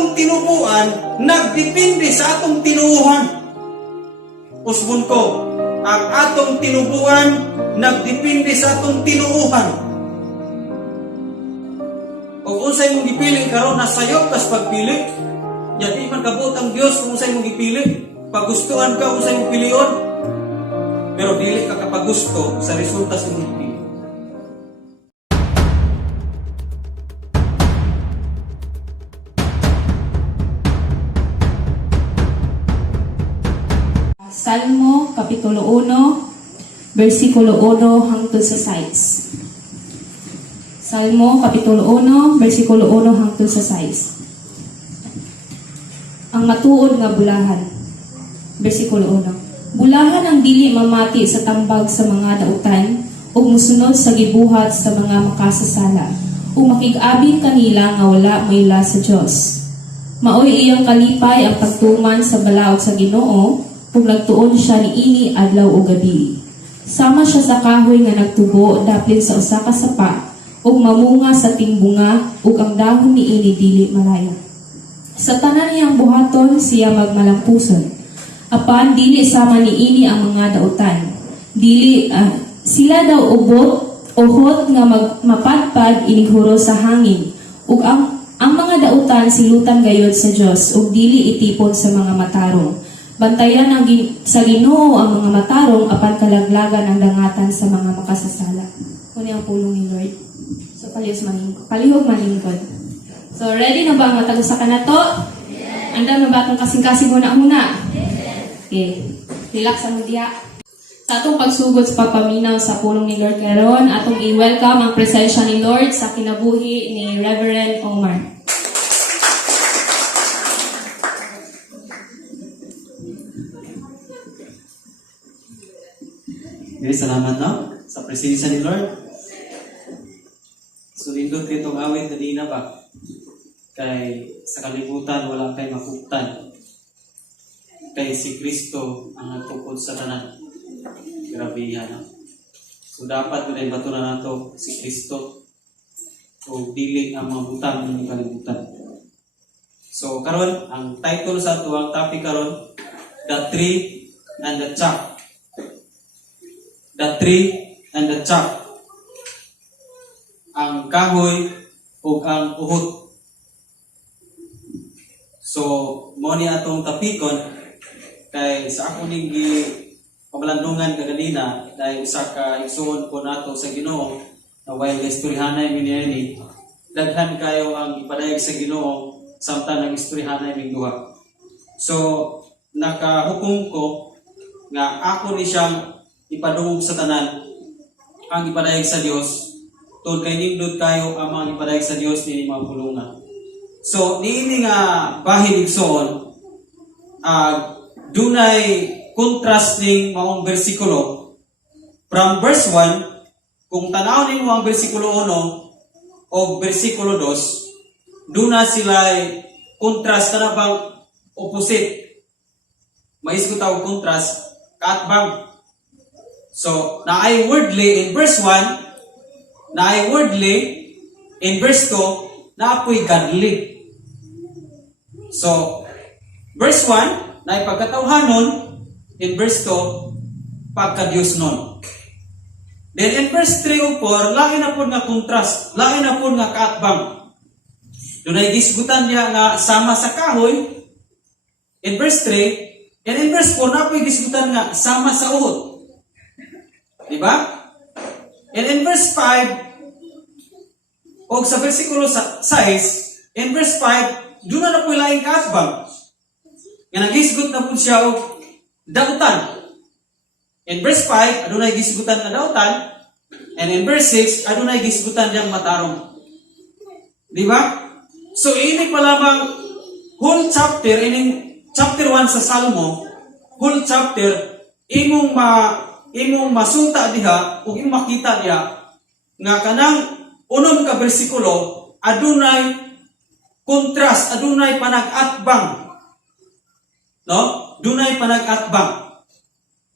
atong tinubuan nagdepende sa atong tinuuhan. Usbon ko, ang atong tinubuan nagdepende sa atong tinuuhan. Kung unsay mong gipili karon nasayop kas pagpili, ya di man kabut ang Dios kung unsay mong gipili. Pagustuhan ka unsay mong pilion, pero dili ka kapagusto sa resulta sa imong pili. Salmo Kapitulo 1, versikulo 1 hangtod sa 6. Salmo Kapitulo 1, versikulo 1 hangtod sa 6. Ang matuod nga bulahan. Versikulo 1. Bulahan ang dili mamati sa tambag sa mga dautan, ug musunod sa gibuhat sa mga makasasala, ug makig-abin kanila nga wala mayla sa Dios. Maoy iyang kalipay ang pagtuman sa balaod sa Ginoo, ug nagtuon siya niini adlaw ug gabi. Sama siya sa kahoy nga nagtubo daplin sa usa ka sapa, ug mamunga sa tingbunga, ug ang dahon niini dili malaya. Sa tanan niyang buhaton siya magmalampuson. Apan dili sama niini ang mga dautan. Sila daw uhot nga mapadpad inihuro sa hangin, ug ang mga dautan silutan gayod sa Dios, ug dili itipon sa mga matarong. Bantayan sa Ginoo ang mga matarong, apan kalaglagan ang dangatan sa mga makasasala. Kuni ang pulong ni Lord. So palihog maningkod. So ready na ba ang matagusa ka na to? Yes. Anda na ba itong kasing-kasing muna? Yes. Okay. Relax ang diya. Sa atong pagsugod sa pagpaminaw sa pulong ni Lord karon, atong i-welcome ang presensya ni Lord sa kinabuhi ni Reverend Omar. Okay, salamat no? Sa presensya ni Lord. Sulindot itong awit kanina ba? Kay sa kalibutan wala kay makuptan. Kay si Kristo ang nagtukod sa tanan. Grabe yan. No? So dapat rin batunan nato si Kristo o dili ang mga butang ng kalibutan. So karon ang title sa tuwang topic karon, The Tree and the Chaff. The tree and the chaff. Ang kahoy ug ang uhot. So, mo ni atong tapikon kay sa ako ning pamalandungan kaganina dahil usa ka igsuon po nato sa Ginoo na while istoryahanay miniyani daghan kayo ang ipadayag sa Ginoo samtang ang istoryahanay ming duha. So, nakahukom ko nga ako ni siyang ipadungog sa tanan ang ipadayag sa Dios tungod kay nindot kayo ang mga ipadayag sa Dios ni mga pulungan. So niini nga bahin igsoon dunay contrasting maong bersikulo from verse 1. Kung tanaw nimo ang bersikulo 1 o bersikulo 2, duna sila contrast kana bang opposite. Mais ko tawag contrast kaatbang. So, naay wordly in verse 1, naay wordly in verse 2, naapoy godly. So, verse 1, naay pagkatawhanon, in verse 2, pagka-Diyos nun. Then in verse 3 o 4, lain na po nga contrast, lain na po nga kaatbang. Doon ay gisgutan niya nga sama sa kahoy, in verse 3, and in verse 4, naapoy gisgutan nga sama sa uhot. Diba? And in verse 5, o sa versikulo 6, in verse 5, doon na po ilaing kaatbang. Nga naghisgot na po siya o dautan. In verse 5, adunay gisgutan na dautan. And in verse 6, adunay gisgutan niyang matarong. Diba? So, ini pa lamang whole chapter, in chapter 1 sa Salmo, whole chapter, imong masuta diha ug imong makita diha nga kanang unom ka bersikulo adunay contrast, adunay panag-atbang. No? Dunay panag-atbang.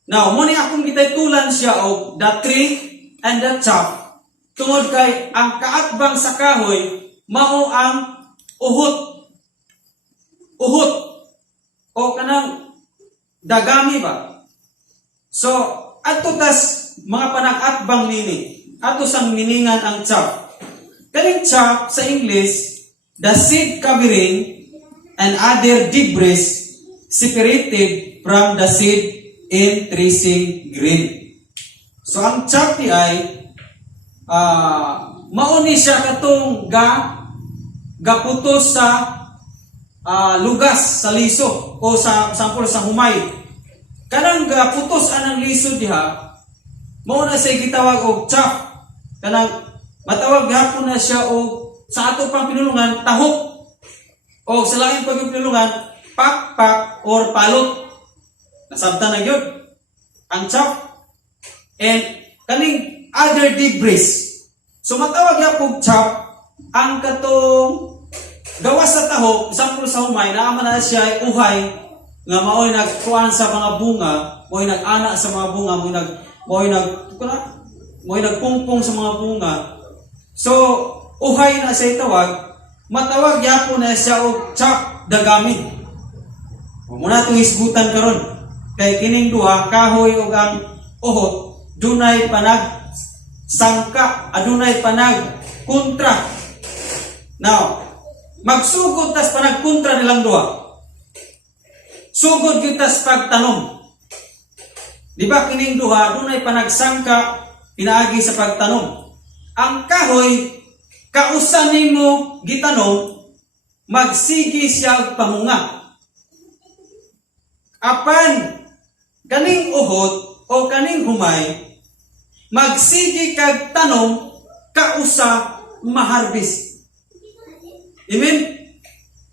Now, mo ni akong gitaytulan siya og the tree and the chaff tungod kay ang kaatbang sa kahoy mao ang uhot. dagami ba? So, ato tas mga panag-atbang nini, ato sang miningan ang chaff. Kaning chaff sa English, the seed covering and other debris separated from the seed in threshing grain. So ang chaff ni ay mauni siya katong gaputos sa lugas sa liso o sa sampol sa humay. Kanang gaputos anang liso diha, mao na siya gitawag og chaff. Kanang matawag gihapon na siya og sa ato pang pinulungan tahok o sa lain pag pinulungan pakpak or palot. Nasabtan na gyud ang chaff and kaning other debris. So matawag gyapon chaff ang katong gawas sa tahok, sampol sa humay, naaman na siya ay uhay nga mao'y nagkuhan sa mga bunga, mao'y nag-ana sa mga bunga, mao'y nagpungpong sa mga bunga. So, uhay na siya itawag, matawag yapon na siya og chaff dagami. Muna itong isgutan karon kay kining duha, kahoy o ang uhot, dunay panag sangka, adunay panag kontra. Now, magsugod tas panagkontra nilang duha. Sugod kita sa pagtanom. Di ba kining duha, dunay panagsangka, pinaagi sa pagtanom. Ang kahoy, kausan nimo gitanom, magsigi siya og pamunga. Apan, kaning uhot o kaning humay, magsigi kag tanom, kausa maharbis. Amen?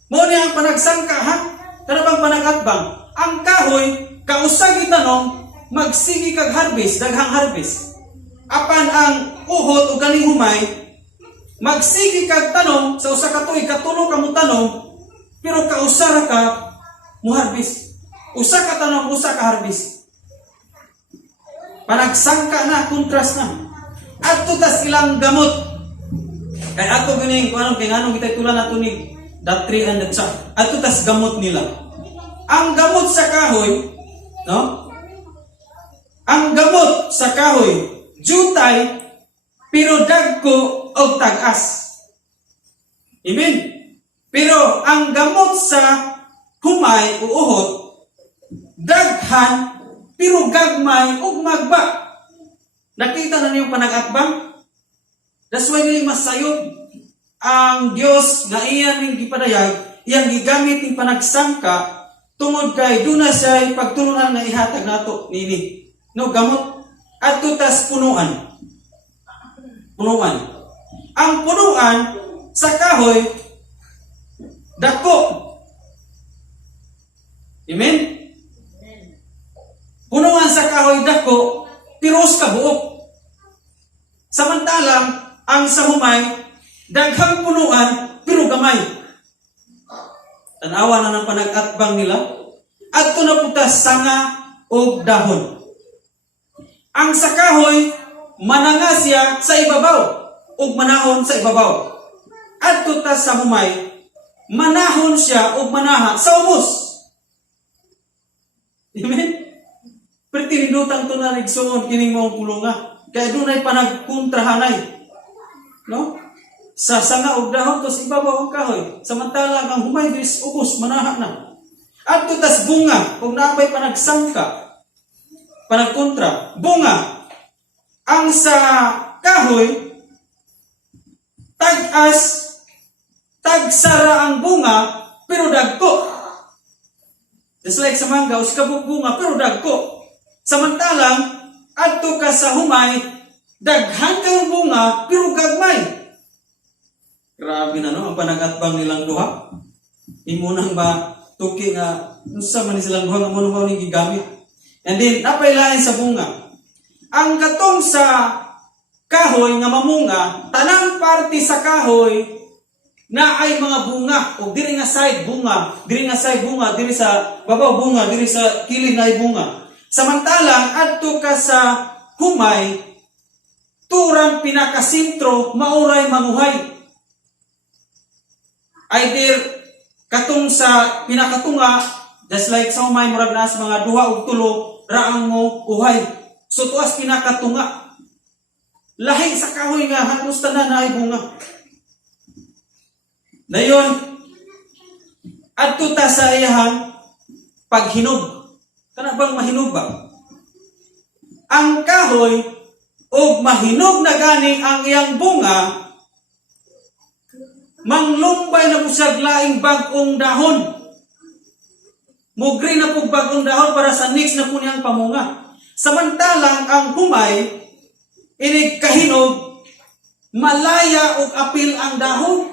Mo niya ang panagsangka ha? Kada bang panagatbang? Ang kahoy, kausag itanong, magsigi kag harvest, daghang harvest. Apan ang uhot o galing humay, magsigi kag tanong, sa usa ka tuig, katulo ka mo tanong, pero kausara ka mo harvest. Usa ka tanong, usa ka harvest. Panagsangka na, kontras na. At tas ilang gamot. Kaya ato ganing, kung anong kinganong kita tulan nato ni that tree and the chaff. Ato tas gamot nila. Ang gamot sa kahoy, no? Ang gamot sa kahoy, jutay, pero dagko og tagas. Amen? Pero ang gamot sa humay o uhot, daghan, pero gagmay og magba. Nakita na niyo panag-atbang? That's why nila masayod ang Dios nga iyan ning gipadayag, iyang gigamit ning panagsangka tungod kay duna siya pagtulunan na ihatag nato nini. No gamot at tutas punuan. Punuan. Ang punuan sa kahoy dako. Amen. Punuan sa kahoy dako, piros ka buok. Samantalang ang sa humay, daghang punuan, pero gamay. Tanawa na ng panag-atbang nila. At ito na putas sanga o dahon. Ang sa kahoy, mananga siya sa ibabaw o manahon sa ibabaw. At ito sa humay, manahon siya o manaha sa umos. Amen? Pero tinidutang ito na nagsuon kining mga pulunga. Kaya doon ay panagkontrahanay. No? Sa sanga og dahon tos ibabaw ang kahoy. Samantala ang humay dis ubos manaha na. At tutas bunga kung naabay panagsangka. Panagkontra, bunga. Ang sa kahoy tag-as tagsara ang bunga pero dagko. Just like sa mangga, uskabog bunga pero dagko. Samantalang adto ka sa humay, daghan kayong bunga, pero gagmay. Grabe na no, ang panag-atbang nilang duha. Imunang ba, tuki nga, nusa man silang duha, nga mo ni gigamit. And then, napailain sa bunga. Ang katong sa kahoy nga mamunga, tanang parte sa kahoy, na ay mga bunga, o diri nga side bunga, diri nga side bunga, diri sa babaw bunga, diri sa kilid na ay bunga. Samantalang, adto ka sa humay, turang pinakasintro, mauray manguhay. Either katong sa pinakatunga, Just like sa umay murag nas mga duha ug tulo raang mo uhay. So tuas pinakatunga. Lahi sa kahoy nga halos tanan na ay bunga. Dayon adto ta sa iyahang paghinog. Kana bang mahinog ba? Ang kahoy og mahinog na gani ang iyang bunga, manglumbay na busag laing bag-ong dahon. Mugri na po bagong dahon para sa next na po niyang pamunga. Samantalang ang humay, inig kahinog, malaya o apil ang dahon.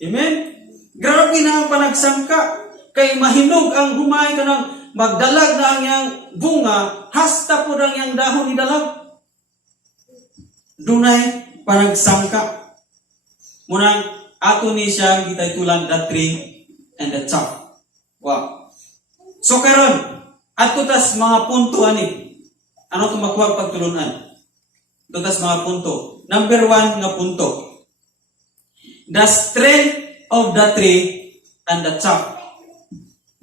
Amen? Grabe na ang panagsangka. Kay mahinog ang humay kanang magdalag na ang iyang bunga, hasta po ang iyang dahon idalag. Dunay panagsangka. Munang ato ni siya gitay tulang the tree and the chaff. Wow. So karon, ato tas mga punto ani. Ano to makuha pagtulunan? Ato tas mga punto. Number 1 nga punto. The strength of the tree and the chaff.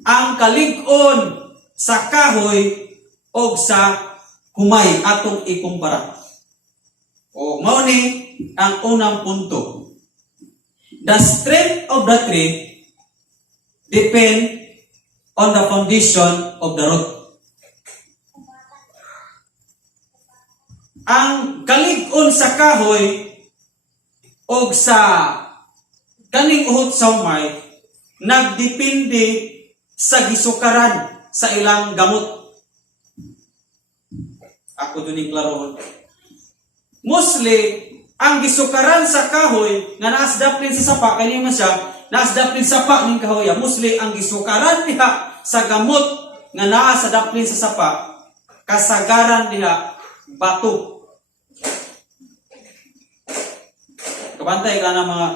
Ang kalig-on sa kahoy o sa humay atong ikumpara. O mao ni ang unang punto. The strength of the tree depend on the foundation of the root. Ang kalig-on sa kahoy o sa kaning uhot sa humay nagdepende sa gisukaran sa ilang gamot. Ako dun klarohon. Mostly, ang gisukaran sa kahoy nga naasdaplin sa sapa, kanina man siya, naasdaplin sa sapa ng kahoy. Mostly, ang gisukaran niya sa gamot nga naa sa daplin sa sapa, kasagaran niya bato. Kabantay ka na mga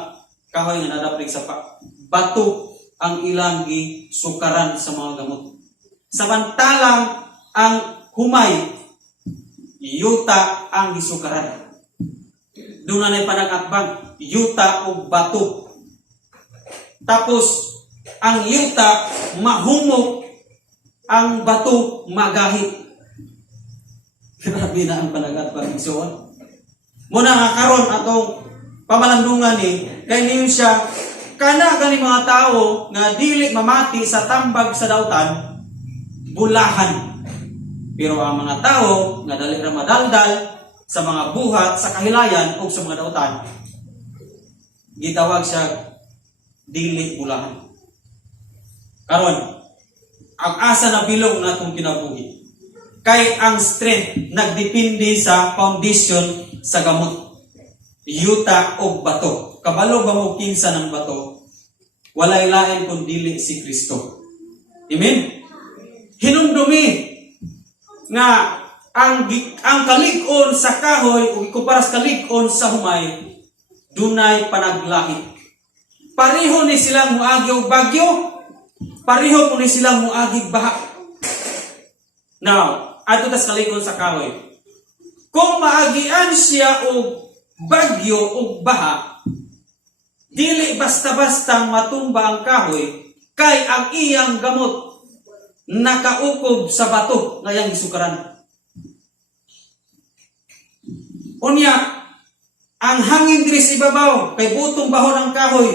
kahoy nga nadaplin sa sapa. Bato ang ilang gisukaran sa mga gamot. Samantalang ang humay, yuta ang gisukaran. Doon na panag-atbang, yuta o bato. Tapos, ang yuta mahumok, ang bato magahit. Grabe na ang panag-atbang. So, muna nga karon atong pamalandungan ni, kay niyo siya, kana gani mga tao nga dili mamati sa tambag sa dautan, bulahan. Pero ang mga tao nga dali ra madaldal sa mga buhat, sa kahilayan o sa mga dautan, gitawag siya dili bulahan. Karon, ang asa na bilog na itong kinabuhi. Kay ang strength nagdepende sa foundation sa gamot. Yuta o bato. Kabalo ba mo kinsa ng bato? Walay lain kung dili si Kristo. Amen? Hinumdumi nga ang kalig-on sa kahoy o ikumpara sa kalig-on sa humay, dunay panaglahi. Pareho ni silang muagi og bagyo, pareho po ni silang muagi baha. Now, ato tas kalig-on sa kahoy. Kung maagian siya og bagyo o baha, dili basta-basta matumba ang kahoy, kay ang iyang gamot nakaukob sa bato ngayang isukaran. Unya, ang hangin diri sa ibabaw kay butong bahon ang kahoy,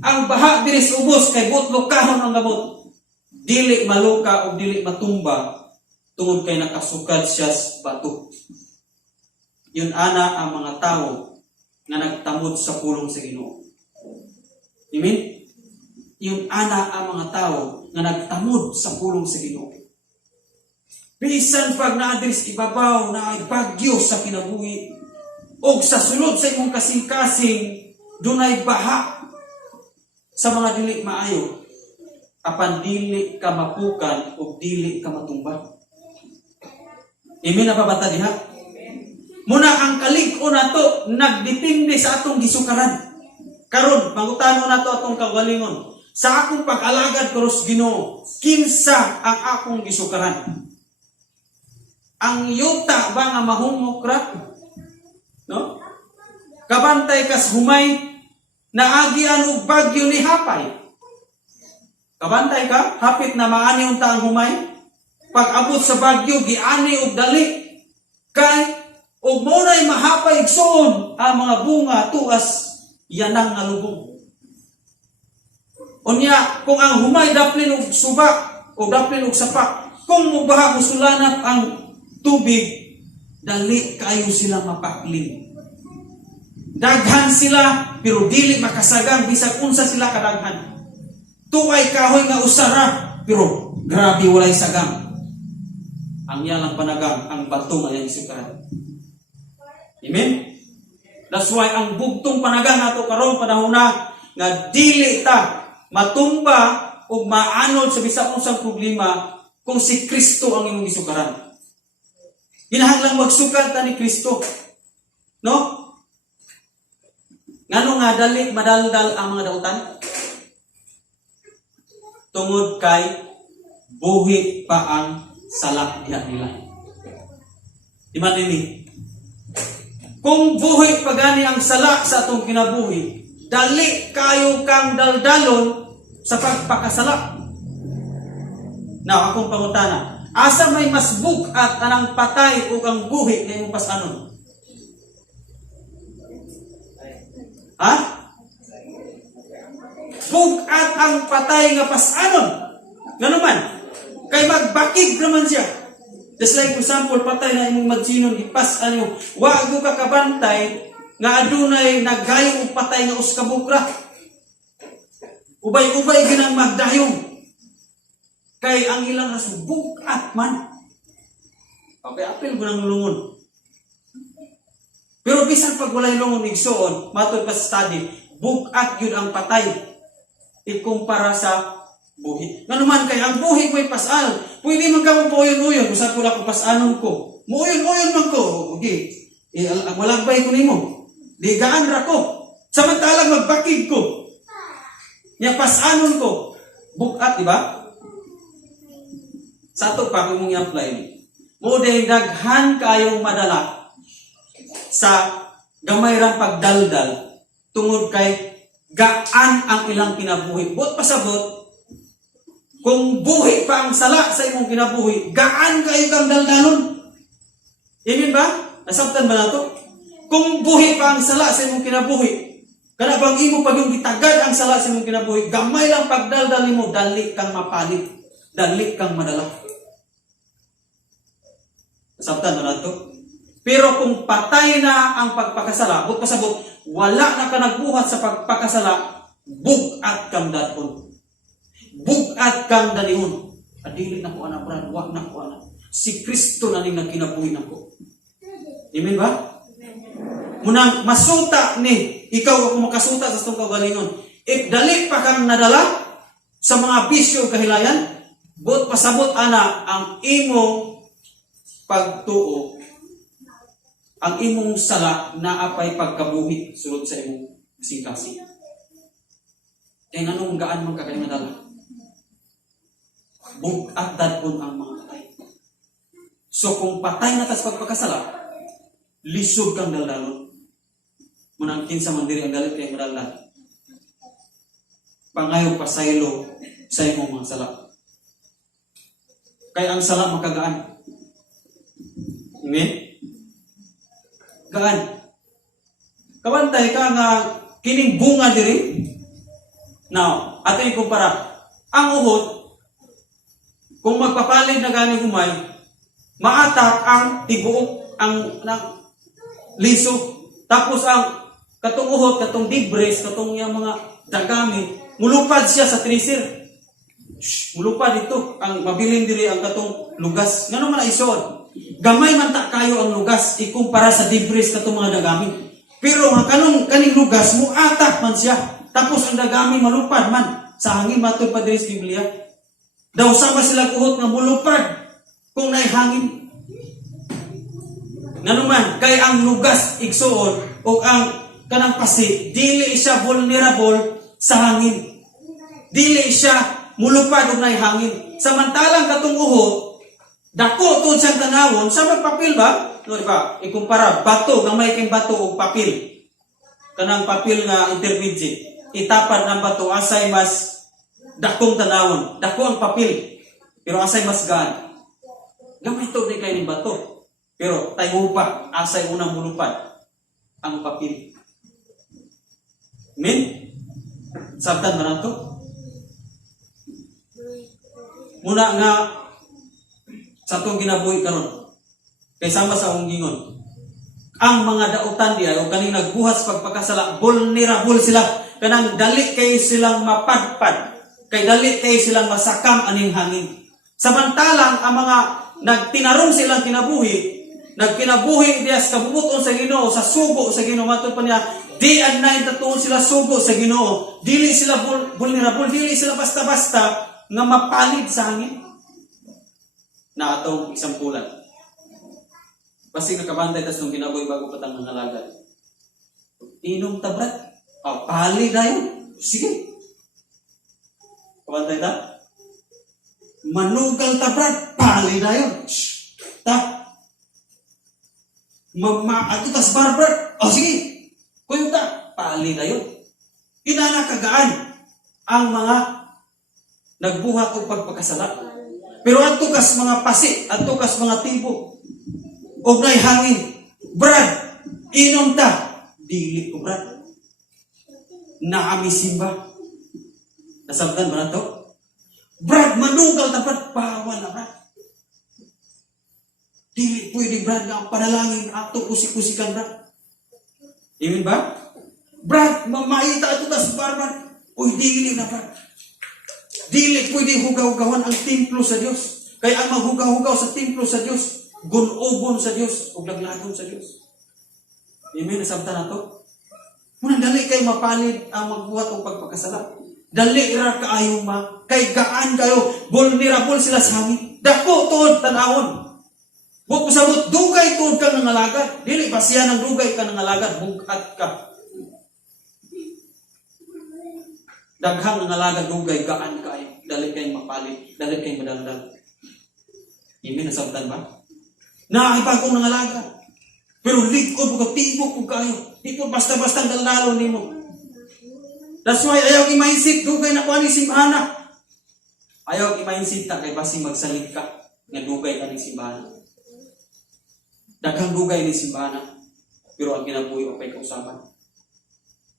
ang baha diri sa ubos kay butlok kahon ang gamot. Dili maluka o dili matumba tungod kay nakasukad siya sa bato. Yun ana ang mga tao nga nagtamod sa pulong sa Ginoo. Amen? Yun ana ang mga tao nga nagtamod sa pulong sa Ginoo. Bisan pag naadiri sa ibabaw na ay bagyo sa kinabuhi, o sa sulod sa imong kasing-kasing, dunay baha sa mga dili maayo, apan dili ka mapukan o dili ka matumba. Amen na pabata diha? Muna ang kalig-on nato nagdepende sa atong gisukaran. Karon, mangutano nato atong kagalingon. Sa akong pag-alagad karos Ginoo, kinsa ang akong gisukaran? Ang yuta ba nga mahumok ra? No? Kabantay kas humay, naagian og bagyo ni hapay. Kabantay ka, hapit na maani unta ang humay. Pag abot sa bagyo, giani og dali. Kay, og mo na'y mahapay igsoon ang mga bunga tuas yanang nga lubong. Unya, kung ang humay daplin og suba, o daplin og sapa, kung mubaha musulanap ang tubig, dali kayo sila mapakling. Daghan sila, pero dili makasagang, bisag unsa sila kadaghan. Tuway kahoy nga usara, pero grabe walay sagang. Ang yalang panagang, ang bato nga yung sukaran. Amen? That's why ang bugtong panagang nato karon panahon na nga dili ta matumba o maanod sa bisag unsang problema kung si Kristo ang imong gisukaran. Kinahanglan magsukat ta ni Kristo. No? Ngano nga dali madaldal ang mga dautan? Tungod kay buhi pa ang salak nila. Di man ini? Kung buhi pa gani ang sala sa atong kinabuhi, dali kayo kang daldalon sa pagpakasala. Now, akong pangutana, asa may mas bugat anang patay o ang buhi na imong pasanon? Ha? Bugat ang patay nga pasanon. Ngano man? Kay magbakig naman siya. Just like for example, patay na imong magsinon, ipas ano, wag mo kakabantay nga adunay nagayong og patay nga uskabukra. Ubay-ubay ginang magdayong. Kay ang ilang raso bugat man. Okay, apil ko ng lungon. Pero bisan pag walay lungon igsoon, matod pa sa study, bugat yun ang patay. Ikumpara sa buhi. Nga naman kay ang buhi ko'y pasal. Pwede man ka mo uyon-uyon. Usap ko lang kung pasanon ko. Muuyon-uyon man ko. Okay. Walagbay ko nimo. Ligaan ra ko. Samantalang magbakig ko. Nya pasanon ko. Bukat, di ba? Sa ito pa kung mong i-apply ni. Muday daghan kayong madala sa gamay rang pagdaldal tungod kay gaan ang ilang kinabuhi. Bot pasabot, kung buhi pa ang sala sa imong kinabuhi, gaan kayo kang daldalon. Amen ba? Nasabtan ba na to? Kung buhi pa ang sala sa imong kinabuhi, kana bang imo pag yung gitagad ang sala sa imong kinabuhi, gamay lang pagdaldal mo, dali kang mapalit, dali kang madala. Nasabtan ba na to? Pero kung patay na ang pagpakasala, but pasabot, wala na ka nagbuhat sa pagpakasala, bugat kang daton. Bugat kang dalihon. Adili na ko anak, brad. Wag na ko anak. Si Kristo na ning nagkinabuhi na ko. Amen ba? Munang masuta ni, ikaw ako makasuta sa itong kagalingon. If dali pa kang nadala sa mga bisyo kahilayan, but pasabot ana ang imong pagtuo, ang imong sala na apay pagkabuhi sulod sa imong singkasi. Kaya nanong gaan man kagaling nadala. Bugat dadpon ang mga patay. So kung patay na tas pagpakasala, lisod kang daldalon. Munang kinsa man diri ang dalit kay madaldal. Pangayo pasaylo sa imong mga sala. Kay ang sala makagaan. Amen? Gaan. Kabantay ka nga kining bunga diri. Now, ato ikumpara. Ang uhod, kung magpapalig na gani humay, maatak ang tibuok, ang liso. Tapos ang katong uhod, katong dibres, katong yung mga dagami, mulupad siya sa trisir. Mulupad ito. Ang mabiling diri ang katong lugas. Nga naman na isuod. Gamay man ta kayo ang lugas, ikumpara sa dibres katong mga dagami. Pero ang kaning lugas, muatak man siya. Tapos ang dagami malupad man. Sa hangin matod pa diri sa Biblia. Daw sama sila kuhot nga mulupad kung nay hangin. Nanuman, kay ang lugas igsuon o ang kanang pasi, dili siya vulnerable sa hangin. Dili siya mulupad og nay hangin. Samantalang katong uhod, dako tud siyang tanawon sa magpapil ba? No, di ba? Ikumpara bato, gamay kay bato og papel. Kanang papel nga intermediate. Itapad ng bato asay mas dakong tanawon, dako ang papel. Pero asay mas gaan. Gamay to di kay ni bato. Pero tayo pa, asay unang mulupad ang papel. Amen? Sabtan man nato. Muna nga sa itong ginabuhi karon, kay sama sa akong gingon, ang mga dautan diya o kaning nagbuhat sa pagpakasala, vulnerable sila, kanang dali kayo silang mapadpad, kay dali kayo silang masakam aning hangin. Samantalang ang mga nagtinarong silang kinabuhi, nagkinabuhi diya sa kabubuton sa Ginoo, sa sugo sa Ginoo, matod pa niya, day and night tatuon sila sugo sa Ginoo, dili sila vulnerable, dili sila basta-basta nga mapalid sa hangin. Na atong isampulan. Basi nakabantay tas nung ginaboy bago patang nangalagad. Inom tabrat. Pali na yun. Sige. Kabantay ta? Manugal tabrat. Pali na yun. Shhh. Ta? Ato tas barber. Sige. Kuyo ta. Pali na yun. Inanakagaan ang mga nagbuhat o pagpakasala. Pero ato kas mga pasi, ato kas mga tibo, og nay hangin, Brad, inom ta. Dili ko, Brad. Naami simba. Nasabtan ba na to? Brad, manugal na, Brad. Bawal na, Brad. Dili pwede, Brad, nga panalangin ato kusik-kusikan, Brad. Amen ba? Brad, mamaita ato tas barman. Uy, dili na, Brad. Dili pwede hugaw-hugawan ang templo sa Dios. Kaya ang maghugaw-hugaw sa templo sa Dios, gunogon sa Dios, o laglagon sa Dios. Amen, nasabta na to. Muna dali kayo mapalid ang magbuhat o pagpakasala. Dali ra kaayo kay gaan kayo, vulnerable sila sa hangin. Dako tuod tanawon. Buk pasabot dugay tuod ka ng alagad. Dili basiya ng dugay ka ng alagad, bugat ka. Daghang ng alagad dugay, gaan kayo. Dali kayo mapalid, dali kayo madaldal. Amen, nasabtan ba? Nakakipagkong ng alaga. Pero likod ko, tibok ko kayo. Di ko basta-basta dalalo ni mo. That's why ayaw i-mindset, dugay na ko ani simbahana. Ayaw i-mindset ta, kay basi magsalit ka, nga dugay ka ni simbahana. Daghang dugay ni simbahana, pero ang kinabuhi o kay kausapan.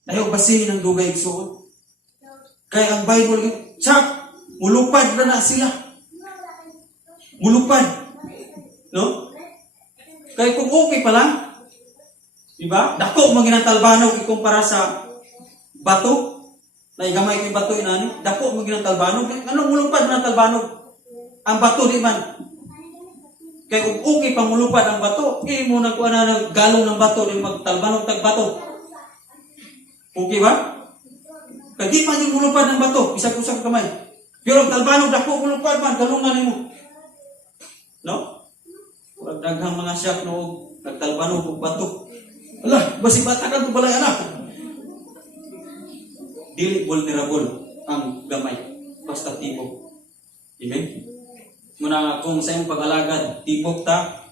Ayaw basihin ang dugay igsuon. Kaya ang Bible, tsak, mulupad na sila. Mulupad. No? Kaya kung okay pa lang, diba? Dako mo ginantalbanog ikumpara sa bato, na igamay ko yung bato inani, dako mo ginantalbanog. Anong mulupad na talbanog? Ang bato di man. Kaya kung okay pang mulupad ang bato, mo na kuha na galong ng bato, di magtalbanog tagbato. Okay ba? Kaya di man yung mulupad ng bato, isa-usap kamay. Pero ang talbanog, dako mulupad man, galungan mo. No? Daghang mga siyak no nagtalbanog og bato. Ala, basi bata ka to balay anak. Dili vulnerable ang gamay basta tibok. Amen. Muna kung sa imong pag-alagad, tibok ta,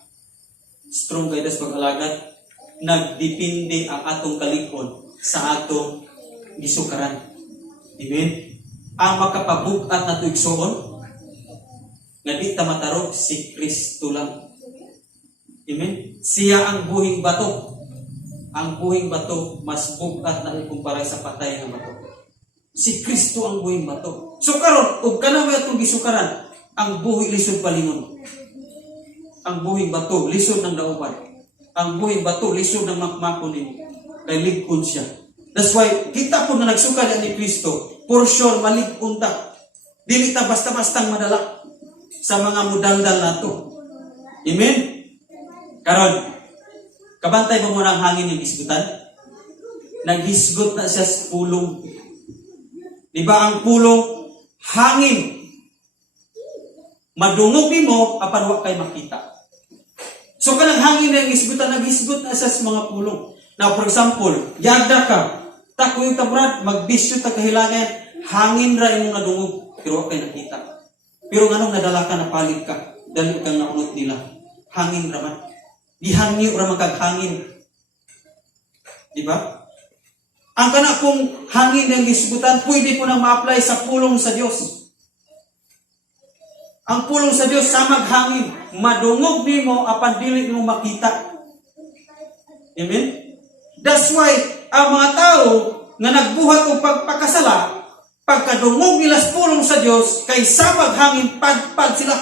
strong kay das pag-alagad, nagdepende ang atong kalikon sa atong gisukaran. Amen. Ang makapabugat na tuigsoon nga di ta matarog si Kristo lang. Amen? Siya ang buhing bato. Ang buhing bato mas bugat na ikumpara sa patay ng bato. Si Kristo ang buhing bato. So karon, ug kanawa atong gisukaran, ang buhi lisod palingon. Ang buhing bato lisod ng dauban. Ang buhing bato lisod ng makmakon nimo. Kay ligkon siya. That's why kita po na nagsukad ni Kristo, for sure maligkon ta. Dili ta basta-bastang madala sa mga mudaldal nato. Amen? Karon, kabantay mo muna ang hangin yung hisgutan. Naghisgot na siya sa pulong. Diba ang pulong, hangin. Madungog ni mo, apan wa kay makita. So kanang hangin na yung hisgutan, naghisgot na siya sa mga pulong. Now, for example, yagda ka, takoy yung tabrad, magbisyo ta kahilangan, hangin ra imong nadungog, pero wa kay nakita. Pero nganong nadala ka, napalit ka, dali kang naunot nila. Hangin raman. Dihangyo ra magkaghangin. Di ba? Ang kana pong hangin ng gisgutan, pwede po nang ma-apply sa pulong sa Dios. Ang pulong sa Dios samag hangin, madungog nimo apan dili mo makita. Amen? That's why ang mga tao nga nagbuhat og pagpakasala, pagkadungog nila sa pulong sa Dios, kay samag hangin padpad sila.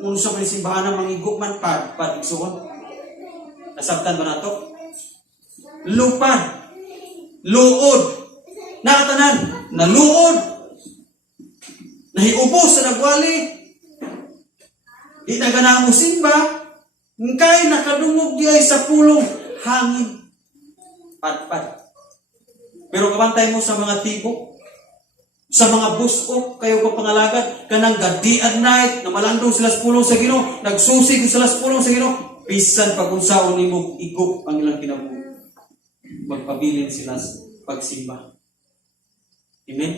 Unsa man simbahan ang mangigo man padpad igsoon. Nasabtan ba nato? Lupad, luod, nakatanan, naluod, nahiubos sa nagwali, di na ganang simba, kay nakadungog di ay sa pulong hangin, padpad. Pero kabantay mo sa mga tipo, sa mga busko, kayo pa pangalagad, kanang gadi at night, na malandong sila sa pulong sa Ginoo, nagsusig sila sa pulong sa Ginoo, bisan pag-unsaon nimo igop ang ilang kinabuhi. Magpabilin sila sa pagsimba. Amen?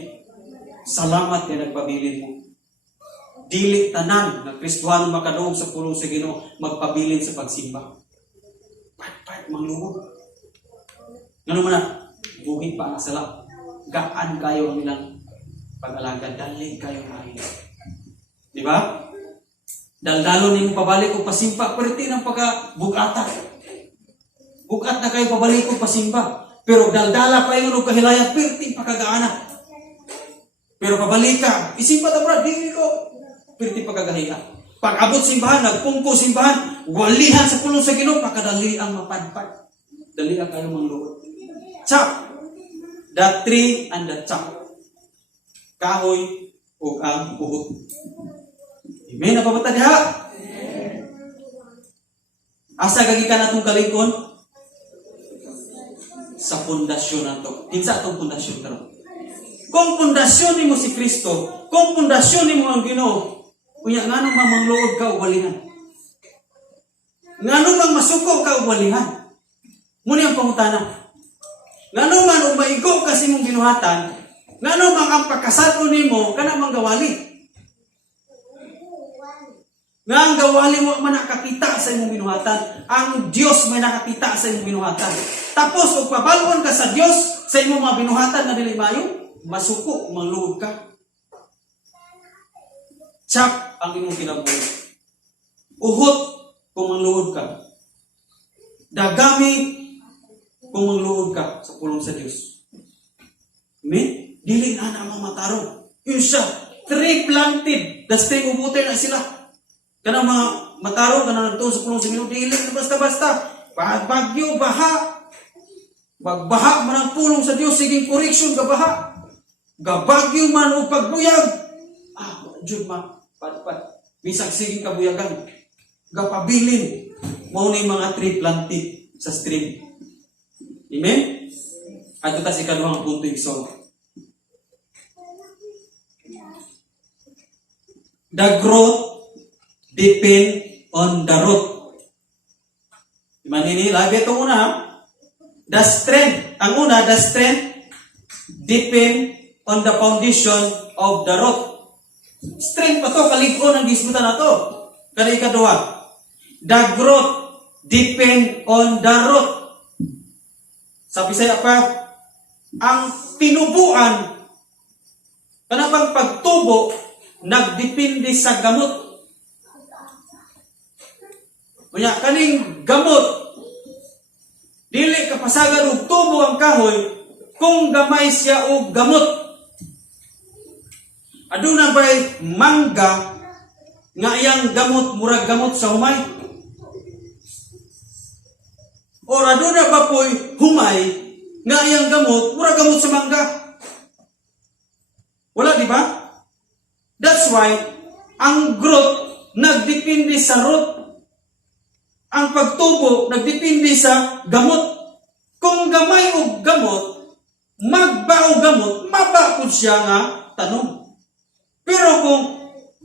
Salamat kay nagpabilin mo. Dili tanan na Kristohano makadungog sa pulong sa Ginoo magpabilin sa pagsimba. Pat mangluhod. Ngano man na buhi pa ang sala. Gaan kayo ang ilang pag-alaga, dali kayo mahin. Di ba? Daldalo nimo pabalik o pasimba, perti ng pagka-bugata. Bukat na kayo pabalik o pasimba. Pero daldala pa yun o kahilaya, perti pagkagaana. Pero pabalik ka, isimba na bro, di ko. Perti pagkagahiya. Pag abot simbahan, nagpungko simbahan, walihan sa pulong sa Ginoo, pakadali ang mapadpad. Dali ang kayo mangluod. Chop. The tree and the chop. Kahoy o ang buhot. Amen. Napabata diha? Asa gagikan atong kalikon? Sa pundasyon nato. Kinsa atong pundasyon karon? Kung pundasyon nimo si Kristo, kung pundasyon nimo ang Ginoo, unya ngano mamangluod ka og walihan? Ngano mang masuko ka og walihan? Muni ang pangutana. Ngano man og maigo ka sa imong binuhatan, ngano mang ang pagkasado nimo kana mang gawali? Nga ang gawali mo man nakakita sa imong binuhatan, ang Dios may nakakita sa imong binuhatan. Tapos ug pabalon ka sa Dios sa imong mga binuhatan nga dili mayo, masuko mangluod ka. Chak ang imong kinabuhi. Uhot kung mangluod ka. Dagami kung mangluod ka sa pulong sa Dios. Amen? Dili na ang matarong. Yun siya, tree planted. Dasting ubutin na sila. Kanang mga matarong, kanang nagtuon sa pulong sa Ginoo, dili na basta-basta. Bagyo, baha. Bagbaha man ang pulong sa Dios, siging correction, gabaha. Gabagyo man o pagbuyag. Jud ma, pat. Bisag siging kabuyagan. Gapabilin. Mao ni mga tree planted sa stream. Amen? At ito si ikaduhang punto igsoon. The growth depend on the root. Manini, lagi itong una. The strength. Ang una, the strength depend on the foundation of the root. Strength pa to, kalikon ang disputan na to. Kada ikaduha. The growth depend on the root. Sa Bisaya pa, ang tinubuan, kanang pagtubo, nagdepende sa gamot. Kunya kaning gamot, dili kapasagan og tubo ang kahoy kung gamay siya og gamot. Aduna ba'y mangga nga iyang gamot murag gamot sa humay? O aduna ba po'y humay nga iyang gamot murag gamot sa mangga? Wala, di ba? That's why ang growth nagdepende sa root. Ang pagtubo nagdepende sa gamot. Kung gamay og gamot, magba og gamot, mabakod siya nga tanom. Pero kung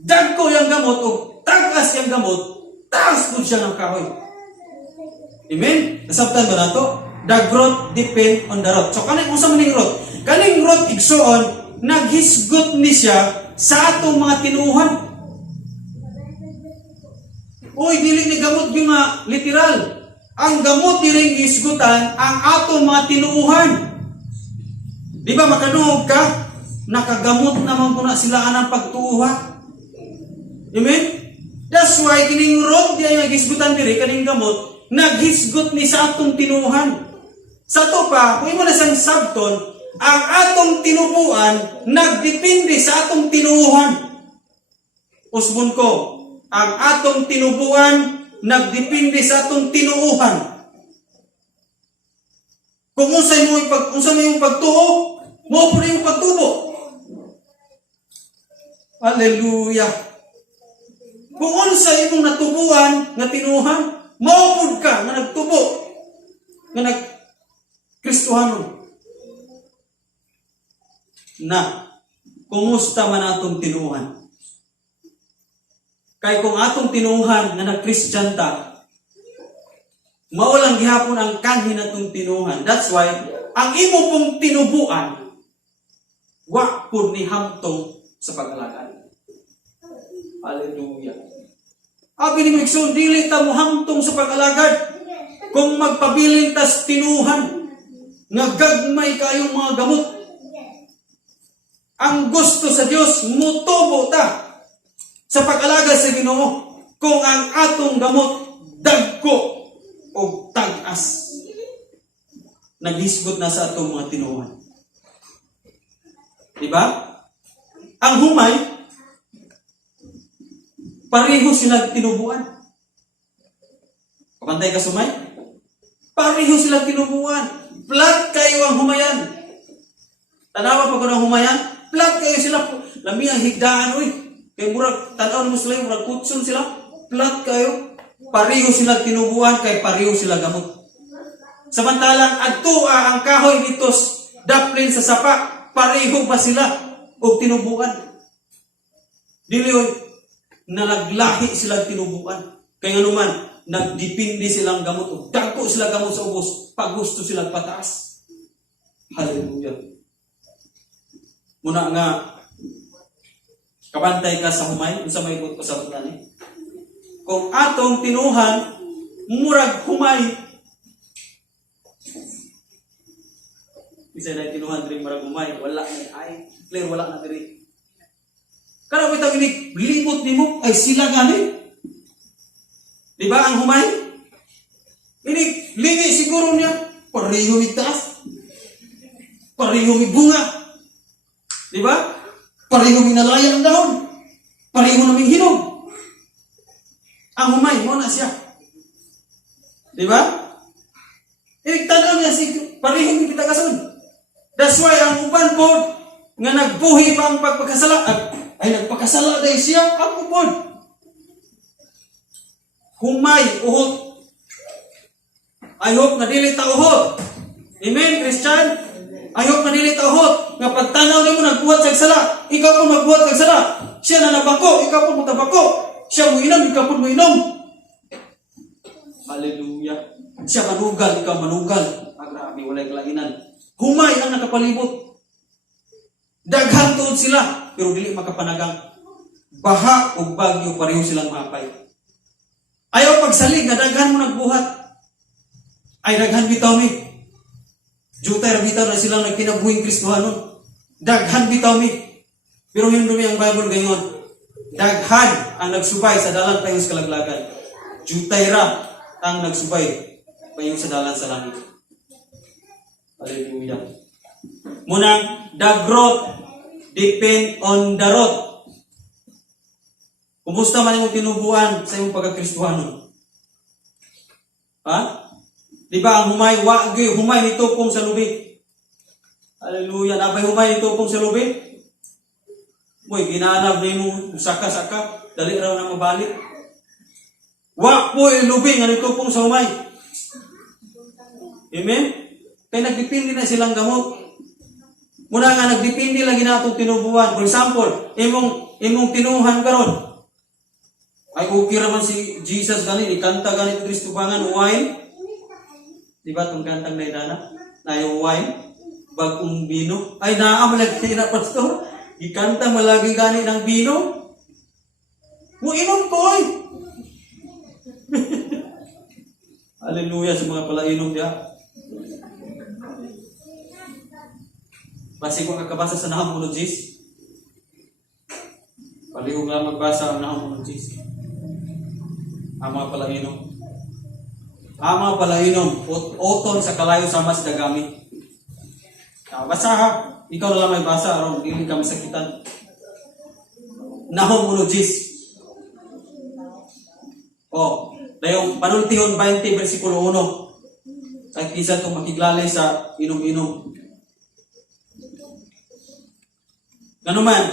dagko yung gamot o tagas yung gamot, taas po siya ng kahoy. Amen? Nasabtan ba na to? The growth depend on the root. So kaning usa man ning root? Kaning root igsoon, naghisgot ni siya sa atong mga tinuhan. Uy, dili ni gamot yung literal. ang gamot niring gisgutan ang atong mga tinuuhan. Di ba makanuog ka? Nakagamot naman po na sila anang pagtuuha. Amen? That's why kining rog di ay gisgutan diri kaning gamot naghisgot ni sa atong tinuuhan. Sa to pa, kung mo na sang sabton, ang atong tinubuan nagdepende sa atong tinuuhan. Usbon ko, ang atong tinubuan nagdepende sa atong tinuuhan. Kung unsay mo yung pagtuo, mo po na yung pagtubo. Hallelujah. Kung unsay imong natubuan nga tinuuhan, maupod ka nga nagtubo, nga nag-Kristohanon. Na, kumusta man atong tinuuhan? Kay kung atong tinuuhan nga nag-Christian ta, maulang gihapon ang kanhin atong tinuuhan. That's why, ang imo pong tinubuan, wa pud ni hamtong sa pag-alagad. Hallelujah. Abi ni Migsun, dili ta mo hamtong sa pag-alagad. Kung magpabilin tas tinuhan, nga gagmay kayong mga gamot. Ang gusto sa Dios mutubo ta sa pag-alagad sa Ginoo kung ang atong gamot dagko o tag-as. Naghisgot na sa atong mga tinuhan. Diba? Ang humay, pareho sila tinubuan. Kapantay ka sumay? Pareho sila tinubuan. Flat kayo ang humayan. Tanawa pa ko ng humayan? Flat kayo sila. Lami ang higdaan, uy. Kaya murag, tanaw na mo sila, murag kutsun sila. Flat kayo. Pareho sila tinubuan, kay pareho sila gamot. Samantalang, adtua ang kahoy nitos, daplin sa sapa, pareho ba sila o tinubuan? Dili, uy, nalaglahi sila tinubuan. Kaya naman, nagdipindi silang gamot o dagko sila gamot sa ubos pag gusto silang pataas. Hallelujah. Muna nga, kabantay ka sa humay, kung sa may ikot ko sa butan eh. Kung atong tinuhan, murag humay. Bisa na tinuhan rin murag humay, wala na ay, clear wala na diri. Kada ko itang inig, libot ni mo, ay sila gani. Diba ang humay? Inig, lingi siguro niya, pareho ni taas. Pareho ni bunga. Diba? Pareho ni nalayan ang dahon. Pareho naming hinog. Ang humay, mo na siya. Diba? Inig, tanaw niya, pareho ni pitagason. That's why ang uban po, nga nagbuhi pa ang pagpagkasala, ay nagpagkasala dahil siya, ang uban. Humay, uhot. I hope na dili ta uhot. Amen, Christian? I hope na dili ta uhot. Nga pagtanaw ni mo nagbuhat sa sala, ikaw po magbuhat sa sala. Siya na nabako, ikaw po matabako. Siya mo inom, ikaw po mo inom. Hallelujah. Siya manugal, ikaw manugal. Grabe, walay kalainan. Humay ang nakapalibot. Daghan tuod sila, pero dili makapanagang. Baha o bagyo, pareho silang mapay. Ayaw pagsalig, na daghan mo nagbuhat. Ay daghan bitaw mi. Jutay ra bitaw na silang nagkinabuhing Kristohanon. Daghan bitaw mi. Pero yung dumi ang Bible gayon. Daghan ang nagsubay sa dalan payon sa kalaglagan. Jutay ra ang nagsubay payon sa dalan sa langit. Hallelujah. Munang, the growth depend on the road. Kumusta man yung tinubuan sa iyong pagkakristuhanon? Ha? Di ba ang humay nito pong sa lubi? Hallelujah. Nabay humay nito pong sa lubi? Moy, ginanab na yung saka-saka, dali raw na mabalik. Wa po yung lubi nga nito pong sa humay. Amen? Kaya nagdipindi na silang gamot. Muna nga, nagdipindi lagi na itong tinubuan. For example, imong tinuhan karon. Ay okay raman si Jesus gani, ikanta gani Kristo bangan wine. Diba itong kantang naidana? Na yung wine, bagong bino. Ay naamalagay na pastor, ikanta malagi gani ng bino. Mo inom ko ay. Hallelujah sa mga palainom diya. Basi ko kakabasa sa Nahum 1:10. Palihog lang magbasa ang Nahum 1:10. Ang mga palainom. Ang mga palainom, oton sa kalayo sa mas dagami. Basa ha, ikaw na lang may basa, aron dili ka masakitan. Nahum 1:10. Dayong panultihon 20 versikulo 1. Sa kisa itong makiglalay sa inom-inom. Ganuman,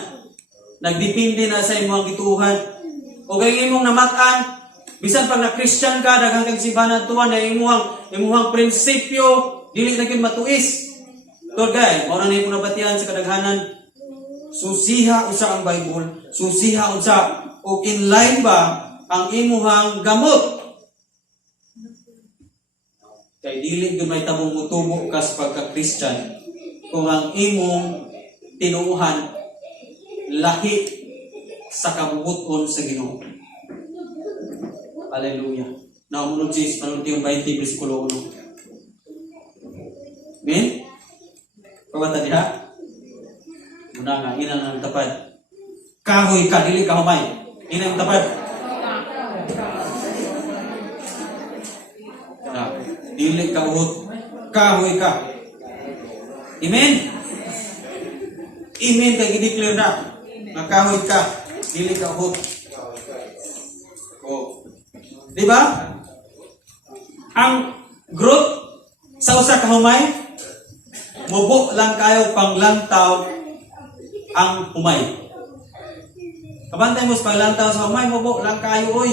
nagdepende na sa imong gituhan. O kay imong namatan, bisan pag na-Christian ka, daghang kang simbahan tuwan na imuhang prinsipyo, dili na gyud matuis. Lord guys, mao na nimo nabatian sa kadaghanan. Susiha usa ang Bible, susiha usa o inline ba ang imuhang gamot. Kay dili gyud may tabong mutubo ka sa pagka-Christian kung ang imong tinuuhan lahi sa kabubuton sa Ginoo. Hallelujah. Nahum 1:10, panultihon 20 versikulo 1. Amen? Pabata diha. Muna nga, ina ang tapad. Kahoy ka, dili ka humay. Ina ang tapad. Dili ka uhot. Kahoy ka. Amen? Amen kay gideclare na. Nga kahoy ka. Dili ka uhot. Di ba? Ang growth sa usa ka humay, mubo lang kayo panglantaw ang humay. Kabantay mo sa panglantaw sa humay, mubo lang kayo oy.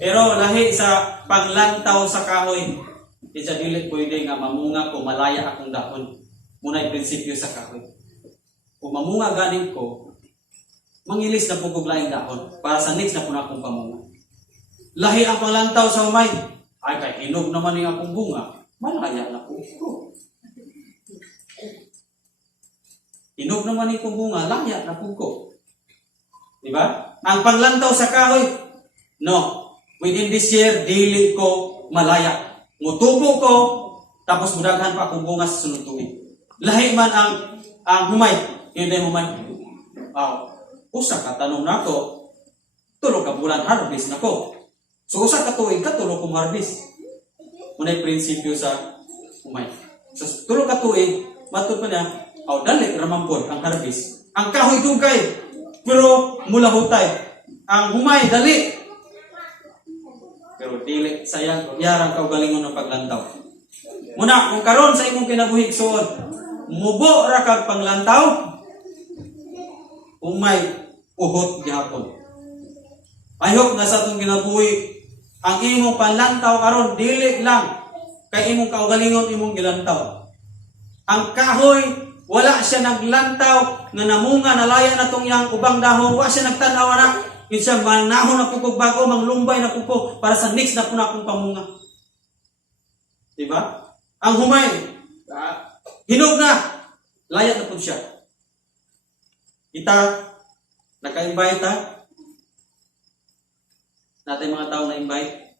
Pero lahi sa panglantaw sa kahoy, di sa dili pwede nga mamunga ko malaya akong dahon. Muna'y prinsipyo sa kahoy. Kung mamunga ganin ko, mangilis na pugog laing dahon para sa next na po na akong pamunga. Lahi ang panglantaw sa humay, ay kay hinog naman yung akong bunga, malaya na po ko. Hinog naman yung bunga, laya na po ko. Diba? Ang panglantaw sa kahoy, no. Within this year, dili ko malaya. Mutubo ko, tapos mudaghan pa akong bunga sa sunod tuig. Lahi man ang humay. Hindi humay. Usa ka tanong na ako, tulo ka bulan harvest na ko. So usa ka tuig, katulo kong harvest. Muna'y prinsipyo sa humay. So tulo ka tuig, matud pa niya, dali ramampod ang harvest. Ang kahoy dugay, pero mula hutay. Ang humay, dali. Pero dili sayang yarang kaugalingon ng paglantaw. Muna, kung karon sa imong kinabuhi suod, mubo ra kag panglantaw, umay uhot gihapon. I hope na sa atong kinabuhi ang imong panlantaw karon dili lang kay imong kaugalingon imong gilantaw. Ang kahoy wala siya naglantaw nga namunga nalaya na tong iyang ubang dahon, wa siya nagtan-aw na. Minsan, manahon na po bago, manglumbay na po para sa next na po na akong pamunga. Diba? Ang humay, hinog na, layat na po siya. Kita, naka-invite ha? Natin mga tao na-invite.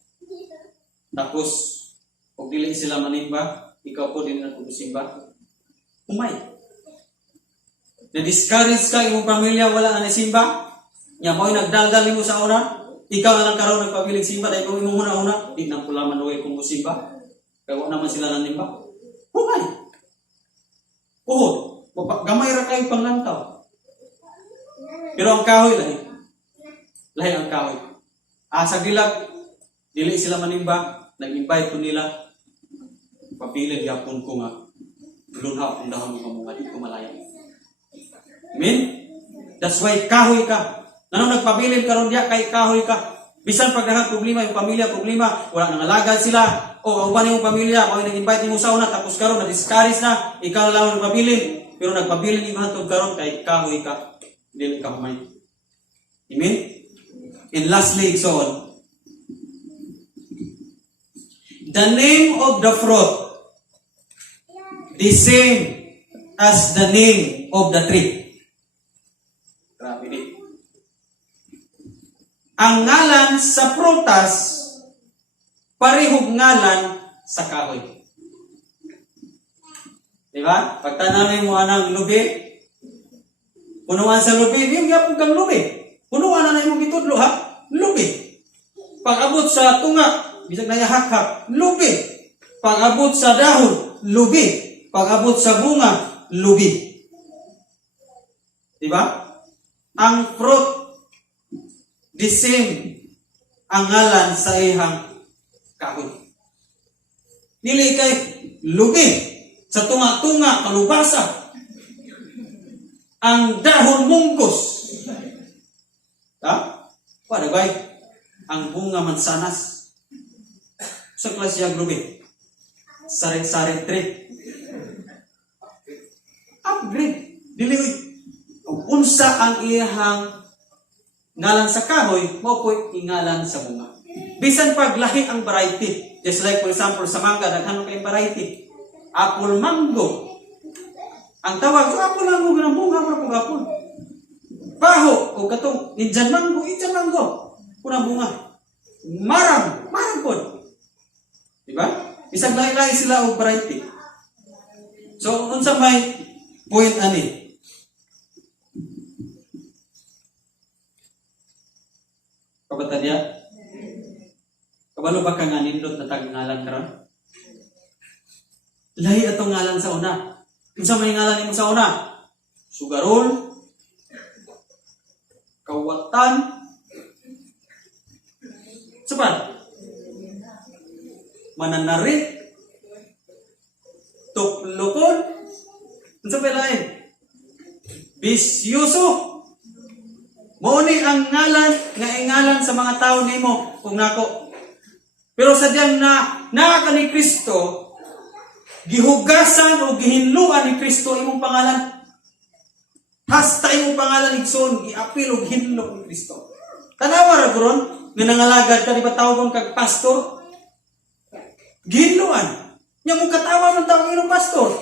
Tapos, kung dili sila manimba, ikaw po din na simba. Humay. Na-discourage ka, imong pamilya, wala na simba. Nya mo'y nagdaldal mo sa una, ikaw na lang karon nagpabiling simba dahil kung imong una-una, di nang pula manuwi kung simba. Kaya wala naman sila ng nimba. Humay. Uhod. Gamay ra kayo panglantaw. Pero ang kahoy lahi. Lahi ang kahoy. Sa gilag, dili sila manimba, nag-invite ko nila. Papilig yapon ko nga. Lunha kung dahon mo mga di ko malaya. Amen? That's why kahoy ka. Nanong nagpabilin karon diya kay kahoy ka. Bisan pag daghang problema yung pamilya problema, wala nang alagad sila. O ang uban imong pamilya, kung nag-invite nimo sa una tapos karon na-discourage na, ikaw lang ang nagpabilin. Pero nagpabilin imong hantod karon kay kahoy ka. Dili ka humay. Amen? And lastly, so on. The name of the fruit, the same as the name of the tree. Grabe din. Ang ngalan sa prutas parehog ngalan sa kahoy. Di ba? Pagtanawin mo anang lubi, punuan sa lubi, yung yapon kang lubi. Punuan na imong gitudlo ha? Lubi. Pag-abot sa tunga, bisag na yahak-hak, lubi. Pag-abot sa dahon, lubi. Pag-abot sa bunga, lubi. Di ba? Ang fruit, the same ang ngalan sa ihang kahoy. Dili kay lubi sa tunga-tunga kalubasa. Ang dahon munggos. Ha? Paano ba? Ang bunga mansanas. Sa klase ang lubi. Sarit-sarit trip. Upgrade. Dili kung unsa ang iyang ngalan sa kahoy, mo ko'y ingalan sa bunga. Bisan pag lahi ang variety. Just like for example sa mangga, naghanong kayong variety. Apple mango. Ang tawag, apple mango, ganang bunga, mga apple. Baho, o katong, Indian mango. Kunang bunga. Marang po. Diba? Isang lahi-lahi sila o variety. So, unsa may point ani? Kabata niya? Kabalo ba ka nga nindot na tag-ngalan karon? Lahi atong ngalan sa una. Unsa may ngalan nimo sa una? Sugarol, kawatan, sapat, mananari, tuplokon, unsa may lain? Bisyoso. Mauni ang ngalan nga ingalan sa mga tao nimo kung nako. Pero sadyang naa ni Kristo, gihugasan o gihinluan ni Kristo imong pangalan. Hasta imong pangalan igsoon giapil og hinlo ni Kristo. Tanawa ra karon nga nangalagad ka di ba tawgon kag pastor? Gihinluan. Nya mo katawa ng tawag imong pastor.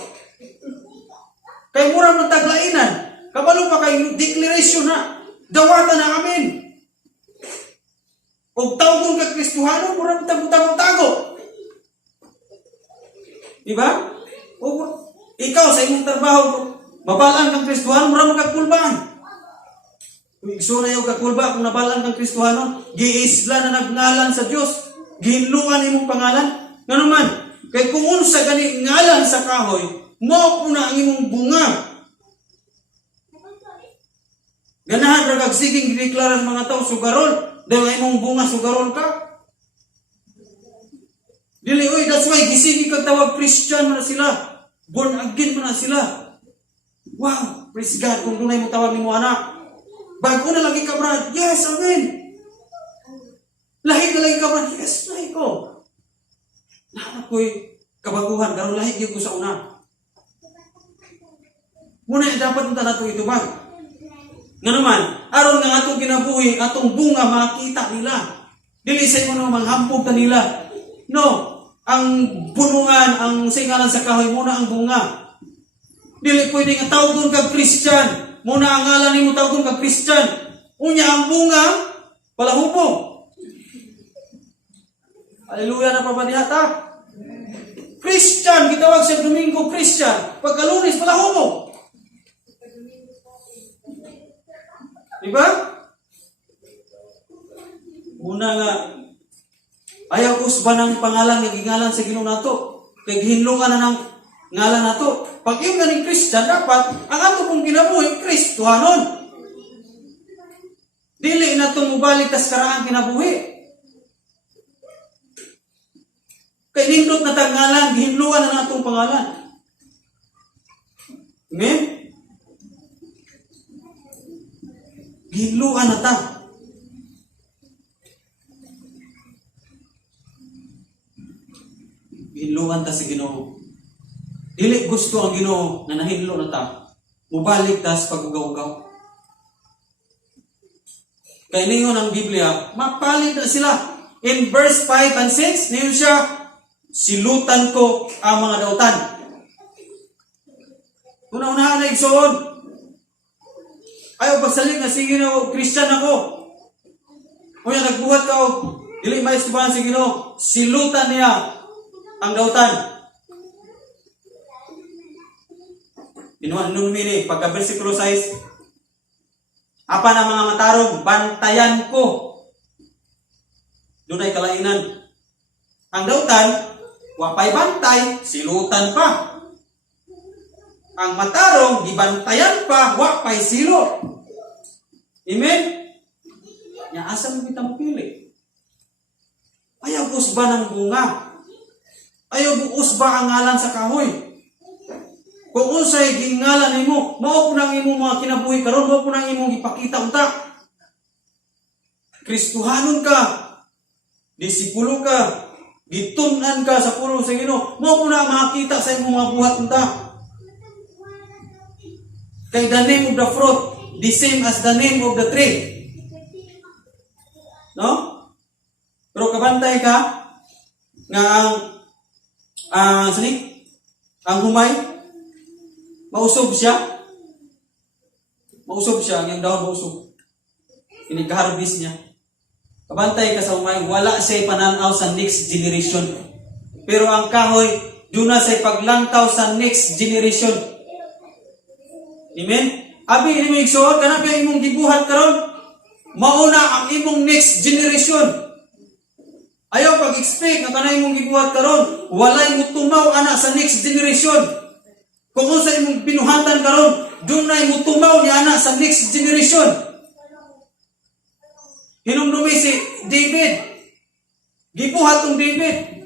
Kay mura man taglainan. Kabalo pa kay declaration na. Dawatan na amin. Kung tawgon kag Kristohano, mura man tago. Diba? O ikaw sa imong trabaho, mabalaan kang Kristohano, mura man kag kulbaan. Kung igsura yung kakulba, kung nabalaan kang Kristohano, giisla na nagngalan sa Diyos, gihinluan imong pangalan. Nga naman, kay kung unsa gani ngalan sa kahoy, mo po na ang imong bunga. Ganahan ra kag siging gideklara sa mga tao sugarol, dahil imong bunga sugarol ka. Dili oy, that's why gisigi kag tawag Christian man na sila. Born again man na sila. Wow, praise God kung dunay mo tawag nimo anak. Bago na lagi ka brad. Yes, amen. Lahi ka lagi ka brad. Yes, lahi ko. Lahat ko'y kabaguhan, karon lahi gyud ko sa una. Muna dapat unta nato ito ba? Nga naman, aron nga atong kinabuhi, atong bunga makita nila. Dili sa imo nang manghampog kanila. No, ang bunungan, ang singalan sa kahoy muna ang bunga. Dili pwede nga tawgon kag Christian. Muna ang ngalan nimo tawgon kag Christian. Unya ang bunga palahubog. Hallelujah na papadihata. Christian, gitawag sa Domingo Christian. Pagka Lunes palahubog. Diba? Muna nga, ayaw usba ng pangalan nga gingalan sa Ginoo nato. Kay gihinlungan na ng ngalan nato. Pag yung ganing Christian, dapat ang ato pong kinabuhi, Kristohanon. Dili na itong mubalik tas karaang kinabuhi. Kay nindot na tangalan, gihinluan na natong pangalan. Amen? Gihinluan na ta. Gihinluan ta sa Ginoo. Dili gusto ang Ginoo na nahinlo na ta. Mubalik ta sa pag-ugaw-ugaw. Kaya ningon ang Biblia, mapalit na sila. In verse 5 and 6, niyon siya, silutan ko ang mga dautan. Una-unahan na igsoon. Ayaw pagsalig na sige na Christian ako. Kaya nagbuhat ka o Dili maiskubahan si Ginoo, silutan niya ang dautan. Binuan nun mini, pagka versikulo 6, apa na mga matarong, bantayan ko. Doon ay kalainan. Ang dautan, wapay bantay, silutan pa. Ang matarong, gibantayan pa, wapay silot. Amen? Nya asa mo kita mapili? Ayaw usba ng bunga. Ayaw usba ang ngalan sa kahoy. Kung unsay gingalan nimo, mao po nang imong mga kinabuhi karon, mao po nang imong ipakita unta. Kristohanon ka, disipulo ka, gitun-an ka sa pulong sa Ginoo, mao po na makita sa imong mga buhat unta. Kay the name of the fruit, the same as the name of the tree. No? Pero kabantay ka nga ang humay mausob siya. Mausob siya, ang daon mausob. Inigharvest niya. Kabantay ka sa humay, wala siya pananaw sa next generation. Pero ang kahoy, doon na siya paglantaw sa next generation. Amen? Abi, ini mo igsuot, kanap yung imong gibuhat karon, mauna ang imong next generation. Ayaw pag-expect na kanay imong gibuhat karon, walay mo tumaw ana sa next generation. Kung sa imong binuhatan karon, doon na mo tumaw ni ana sa next generation. Hinumdumi si David. Gibuhat tong David.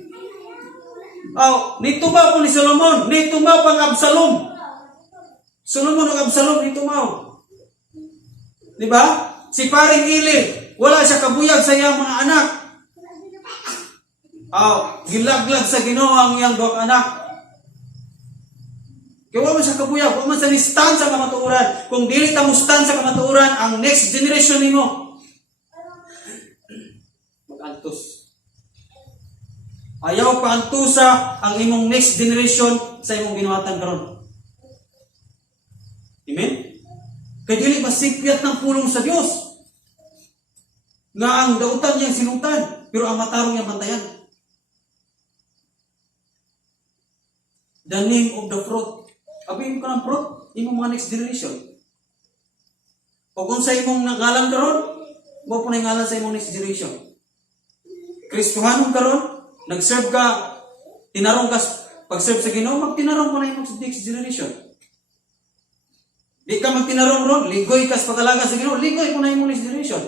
Nitumaw po ni Solomon, nitumaw pang Absalom. Solomon o Absalom nitumaw. Di ba? Si paring Eli, wala siya kabuyag sa iyang mga anak. Gilaglag sa Ginoo ang iyang duha anak. Kaya wala siya kabuyag, wala man sa nistan sa kamatuuran. Kung dili ta mo stand sa kamatuuran, ang next generation nimo mag-antos. Ayaw paantusa ang imong next generation sa imong ginuhatan karon. Amen? Kaya dili masigpiyat ng pulong sa Dios. Nga ang dautan niyang sinutan, pero ang matarong niyang bantayan. The name of the fruit. Abihin ko ng fruit, imong mga next generation. O kung sa imong ngalan karon, mo po na ngalan sa imong next generation. Kristohanon karon, nag-serve ka, tinarong ka, pag-serve sa Ginoo, magtinarong mo na imong next generation. Di ka magtinarong ron, ligoy ka sa pagalaga sa Ginoo, ligoy mo na imong next generation.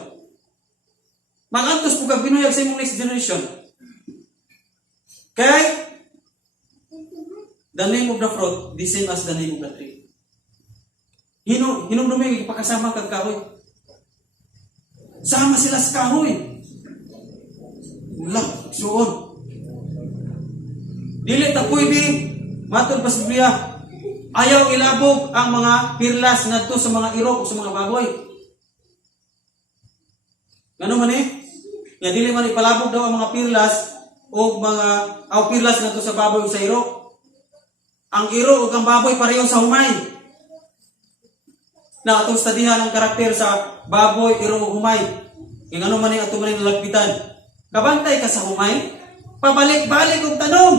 Magantos po ka binuyag sa imong next generation. Kaya, the name of the fruit, the same as the name of the tree. Hinumdumi, ipakasama kag kahoy. Sama sila sa kahoy. Wala, suon. Dili ta pwede, matod pa sa Biblia, ayaw ilabog ang mga pirlas ngadto sa mga irok o sa mga baboy. Ngano man eh? Ya dili man ipalabog daw ang mga pirlas o pirlas ngadto sa baboy o sa irok. Ang iro o ang baboy pareho sa humay. Na atong studihan ang karakter sa baboy, iro o humay. Kung ano man yung atong maning nalagpitan. Kabantay ka sa humay, pabalik-balik og tanong.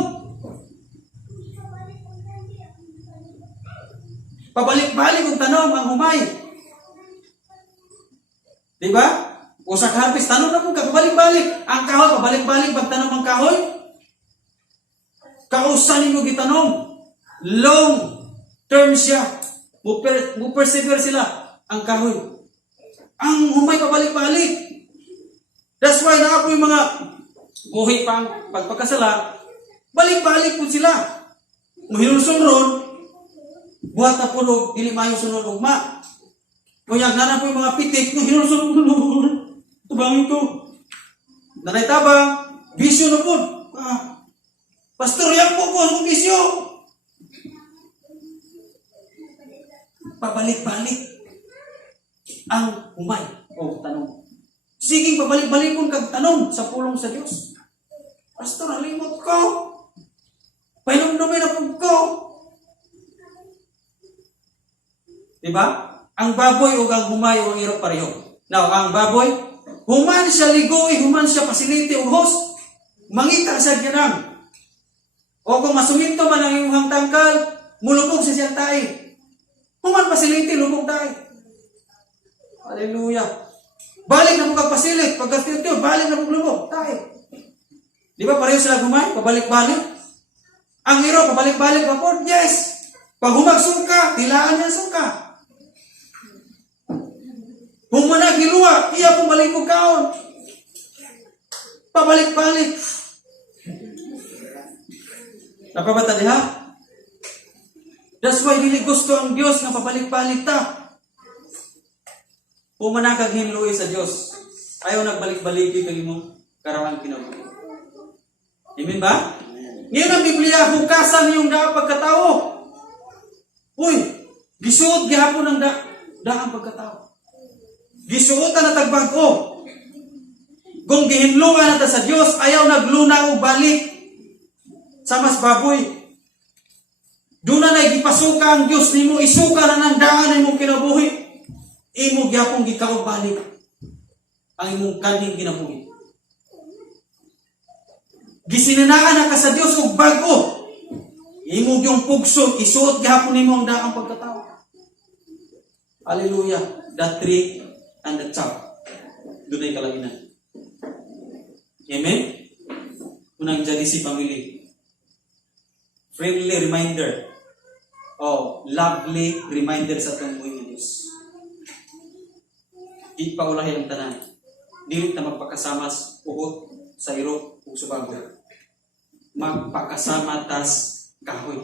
Pabalik-balik og tanong ang humay. Diba? O sa harvest, tanong na po ka, pabalik-balik. Ang kahoy, pabalik-balik, pagtanong ang kahoy. Kausan mo gitanong. Long term siya. Persevere sila ang kahoy. Ang humay pabalik-balik. That's why na po yung mga buhi pang pagpagkasala, balik-balik po sila. Mahinulsun ron, buhat na punog, dili mayo sunod ugma. Kuyag na po yung mga pitik, hinulsun ron, tubangin ko. Nanay tabang, bisyo na po. Pastor, yan po po ang bisyo. Pabalik-balik ang humay o tanong. Sige, pabalik-balik kong kag tanong sa pulong sa Diyos. Pastor, halimot ko. Painom-numin na po ko. Diba? Ang baboy o ang humay o ang irok pareho. Now, ang baboy, Human siya ligoy, human siya pasiliti o host. Mangita sa ganang. O kung masuminto man ang iyong tangkal, mulubog sa siyang tayo. Human pasiliti, lubog tayo. Hallelujah. Balik na mo kagpasilit. Pagkatito, balik na mo lubog tayo. Di ba pareho sila humay? Pabalik-balik. Ang hero, pabalik-balik pa po. Yes. Pag humagsuka, tilaan niya suka. Humanag hiluwa, iya pong balik ko kaon. Pabalik-balik. Napabata diha? That's why dili gusto ang Diyos nga pabalik-balik ta. Humanag kag hinluoy sa Diyos. Ayaw nagbalik-baliki kag imong karawang kinabuhi. Amen ba? Ngayon ang Biblia, hukasan yung daang pagkatao. Uy, gisuot gihapon ang daang pagkatao. Gisuotan na tagbago. Kung gihinlungan na ta sa Diyos, ayaw nagluna o balik sa mas baboy. Doon na gipasuka ang Diyos nimo, isuka na ng daan imong kinabuhi. Imo gyapon gikaw balik ang imong kaning kinabuhi. Gisinanaan na ka sa Diyos og bago. Imo yung pugso, isuot gihapon nimo ang daang pagkatao. Hallelujah. The tree and the top. Doon ay kalaginan. Amen? Unang Jadisi family. Friendly reminder. Lovely reminder sa itong buhay ng Diyos. Ipaulahi ang tanan. Dili na magpakasama sa uhot, sa iro, o sa bago. Magpakasama tas kahoy.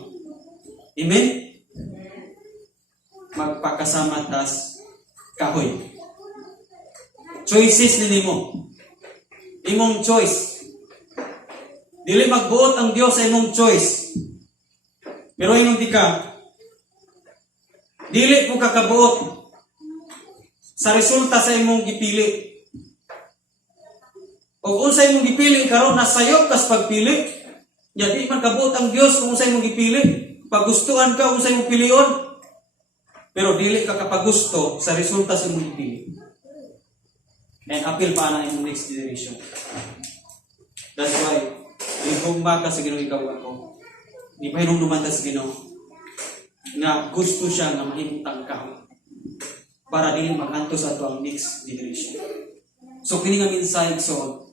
Amen? Magpakasama tas kahoy. Choices ni mo. Imong choice. Dili magbuot ang Dios sa imong choice. Pero imong di ka, dili ko kakabuot sa resulta sa imong gipili. O kung sa imong gipili karon nasayop kas pagpili, di man kabuot ang Dios kung sa imong gipili. Pagustuhan ka kung sa imong pilion. Pero dili ka kapagusto sa resulta sa imong gipili. And appeal pa na yung next generation. That's why, igugma ka sa Ginoo ikaw ako. Di pa hinumduman ta sa Ginoo nga gusto siya nga mahimutang ka para din magantos ato ang next generation. So kini nga mensahe so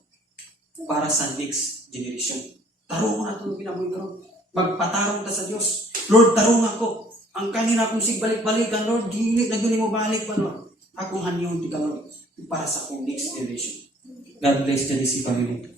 para sa next generation. Tarong na ito pinabuhi karon. Magpatarong ta sa Dios. Lord, tarong ako. Ang kanina kong sigbalik-balikan, Lord, gilit na gini mo balik pa, Lord. Akong hanyon di ka, Lord, para sa akong next generation. God bless the family.